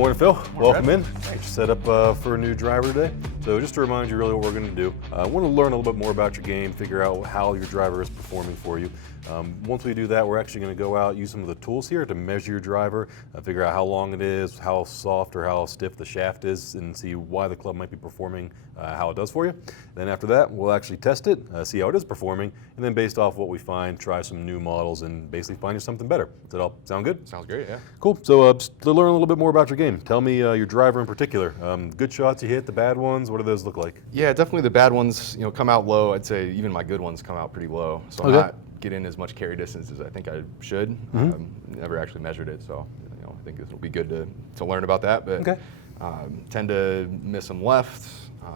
Morning, Phil. Welcome Brett. in. Get you set up for a new driver today. So just to remind you really what we're going to do, I want to learn a little bit more about your game, figure out how your driver is performing for you. Once we do that, we're actually going to go out, use some of the tools here to measure your driver, figure out how long it is, how soft or how stiff the shaft is, and see why the club might be performing how it does for you. Then after that, we'll actually test it, see how it is performing, and then based off what we find, try some new models and basically find you something better. Does that all sound good? Sounds great, yeah. Cool. So just to learn a little bit more about your game, tell me your driver in particular. Good shots you hit, the bad ones, what do those look like? Yeah, definitely the bad ones, come out low. I'd say even my good ones come out pretty low. So I'm Okay. not getting as much carry distance as I think I should. Never actually measured it, so I think it'll be good to learn about that. But Okay. tend to miss them left,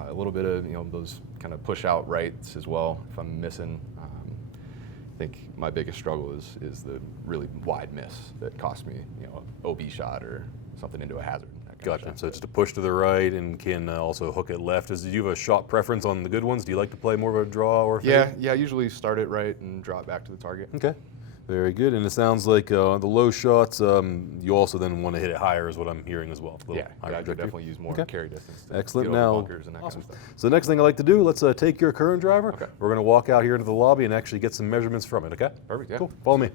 a little bit of those kind of push out rights as well. If I'm missing, I think my biggest struggle is the really wide miss that cost me, OB shot or something into a hazard. Gotcha. So just a push to the right and can also hook it left. Do you have a shot preference on the good ones? Do you like to play more of a draw or fade? Yeah. I usually start it right and draw it back to the target. Okay. Very good. And it sounds like the low shots, you also then want to hit it higher is what I'm hearing as well. Yeah, I could definitely use more carry distance. To Excellent. get over Now, bunkers and that kind of stuff. so the next thing I like to do, let's take your current driver. Okay. We're going to walk out here into the lobby and actually get some measurements from it, okay? Perfect, yeah. Cool. Follow me.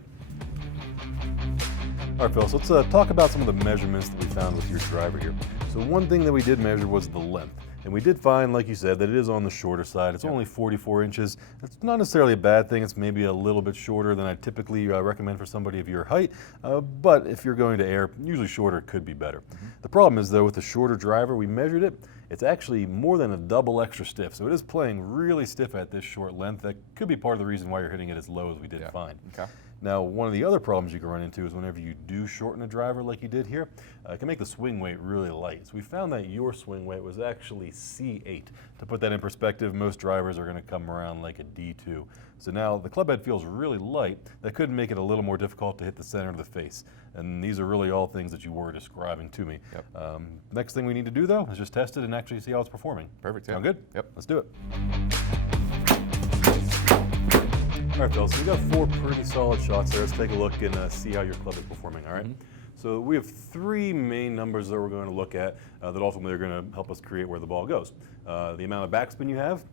All right, Phil, so let's talk about some of the measurements that we found with your driver here. So one thing that we did measure was the length. And we did find, like you said, that it is on the shorter side. It's only 44 inches. It's not necessarily a bad thing. It's maybe a little bit shorter than I typically recommend for somebody of your height. But if you're going to air, usually shorter could be better. The problem is, though, with the shorter driver, we measured it. It's actually more than a double extra stiff. So it is playing really stiff at this short length. That could be part of the reason why you're hitting it as low as we did find. Okay. Now, one of the other problems you can run into is whenever you do shorten a driver like you did here, it can make the swing weight really light. So we found that your swing weight was actually C8. To put that in perspective, most drivers are going to come around like a D2. So now the club head feels really light. That could make it a little more difficult to hit the center of the face. And these are really all things that you were describing to me. Yep. Next thing we need to do, though, is just test it and actually see how it's performing. Perfect. Sound Yeah. good? Yep. Let's do it. All right, Phil, so we got 4 pretty solid shots there. Let's take a look and see how your club is performing, all right? So we have 3 main numbers that we're going to look at that ultimately are going to help us create where the ball goes. The amount of backspin you have,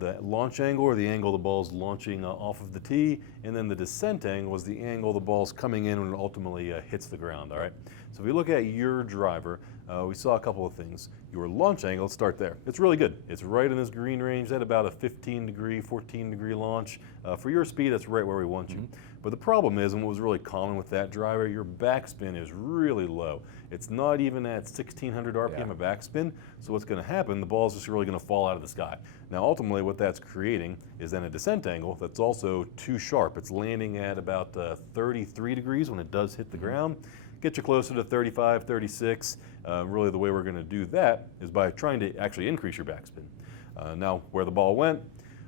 the launch angle or the angle the ball's launching off of the tee, and then the descent angle is the angle the ball's coming in when it ultimately hits the ground, all right? So if we look at your driver, we saw a couple of things. Your launch angle, let's start there. It's really good. It's right in this green range at about a 15 degree, 14 degree launch. For your speed, that's right where we want you. But the problem is, and what was really common with that driver, your backspin is really low. It's not even at 1600 RPM of backspin, so what's going to happen, the ball's just really going to fall out of the sky. Now ultimately what that's creating is then a descent angle that's also too sharp. It's landing at about 33 degrees when it does hit the ground. Get you closer to 35, 36. Really the way we're going to do that is by trying to actually increase your backspin. Now where the ball went,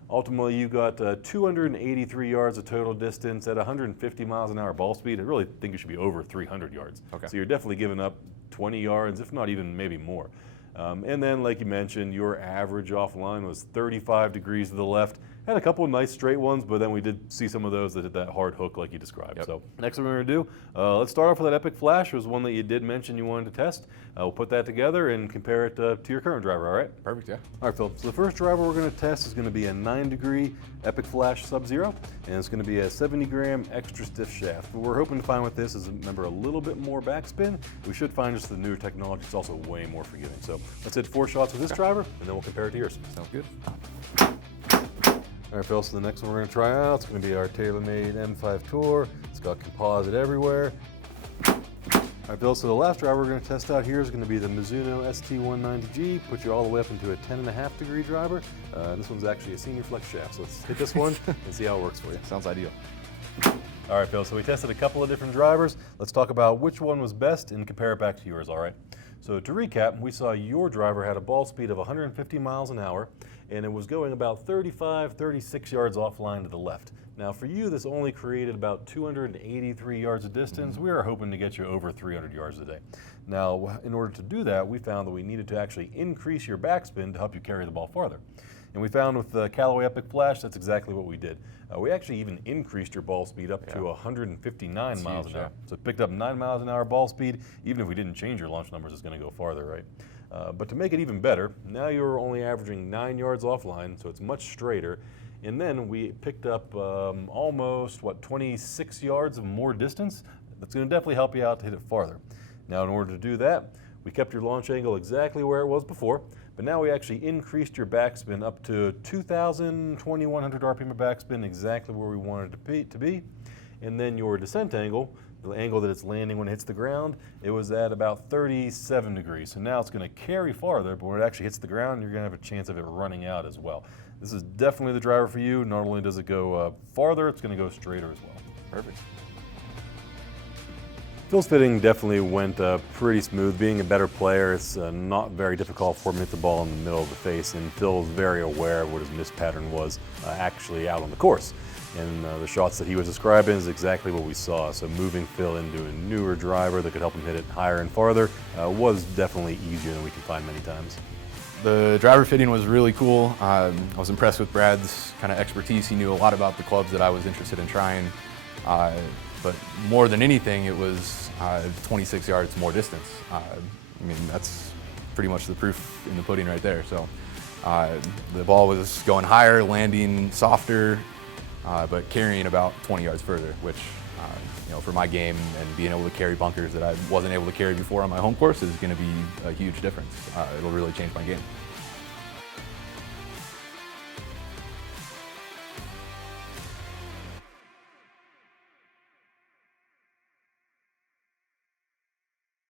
ultimately you got 283 yards of total distance at 150 miles an hour ball speed. I really think you should be over 300 yards. Okay. So you're definitely giving up 20 yards, if not even maybe more. And then like you mentioned, your average offline was 35 degrees to the left. Had a couple of nice straight ones, but then we did see some of those that hit that hard hook like you described. Yep. So next thing we're going to do, let's start off with that Epic Flash. It was one that you did mention you wanted to test. We'll put that together and compare it to your current driver, all right? Perfect, yeah. All right, Phil. So the first driver we're going to test is going to be a 9-degree Epic Flash Sub-Zero, and it's going to be a 70-gram extra stiff shaft. What we're hoping to find with this is, remember, a little bit more backspin. We should find just the newer technology. It's also way more forgiving. So let's hit 4 shots with this driver, and then we'll compare it to yours. Sounds good. All right, Phil, so the next one we're going to try out is going to be our TaylorMade M5 Tour. It's got composite everywhere. All right, Phil, so the last driver we're going to test out here is going to be the Mizuno ST190G. Put you all the way up into a 10.5-degree driver. This one's actually a senior flex shaft, so let's hit this one and see how it works for you. Sounds ideal. All right, Phil, so we tested a couple of different drivers. Let's talk about which one was best and compare it back to yours, all right? So to recap, we saw your driver had a ball speed of 150 miles an hour, and it was going about 35, 36 yards offline to the left. Now for you, this only created about 283 yards of distance. We are hoping to get you over 300 yards a day. Now, in order to do that, we found that we needed to actually increase your backspin to help you carry the ball farther. And we found with the Callaway Epic Flash, that's exactly what we did. We actually even increased your ball speed up to 159 That's miles huge, an hour. yeah. So it picked up 9 miles an hour ball speed. Even if we didn't change your launch numbers, it's going to go farther, right? But to make it even better, now you're only averaging 9 yards offline, so it's much straighter. And then we picked up almost, 26 yards of more distance. That's going to definitely help you out to hit it farther. Now, in order to do that, we kept your launch angle exactly where it was before, but now we actually increased your backspin up to 2,000, 2,100 RPM of backspin, exactly where we wanted it to be. And then your descent angle, the angle that it's landing when it hits the ground, it was at about 37 degrees. So now it's going to carry farther, but when it actually hits the ground, you're going to have a chance of it running out as well. This is definitely the driver for you. Not only does it go farther, it's going to go straighter as well. Perfect. Phil's fitting definitely went pretty smooth. Being a better player, it's not very difficult for him to hit the ball in the middle of the face, and Phil's very aware of what his miss pattern was actually out on the course. And the shots that he was describing is exactly what we saw. So moving Phil into a newer driver that could help him hit it higher and farther was definitely easier than we can find many times. The driver fitting was really cool. I was impressed with Brad's kind of expertise. He knew a lot about the clubs that I was interested in trying. But more than anything, it was 26 yards more distance. I mean, that's pretty much the proof in the pudding right there. So the ball was going higher, landing softer, but carrying about 20 yards further, which, for my game and being able to carry bunkers that I wasn't able to carry before on my home course is going to be a huge difference. It'll really change my game.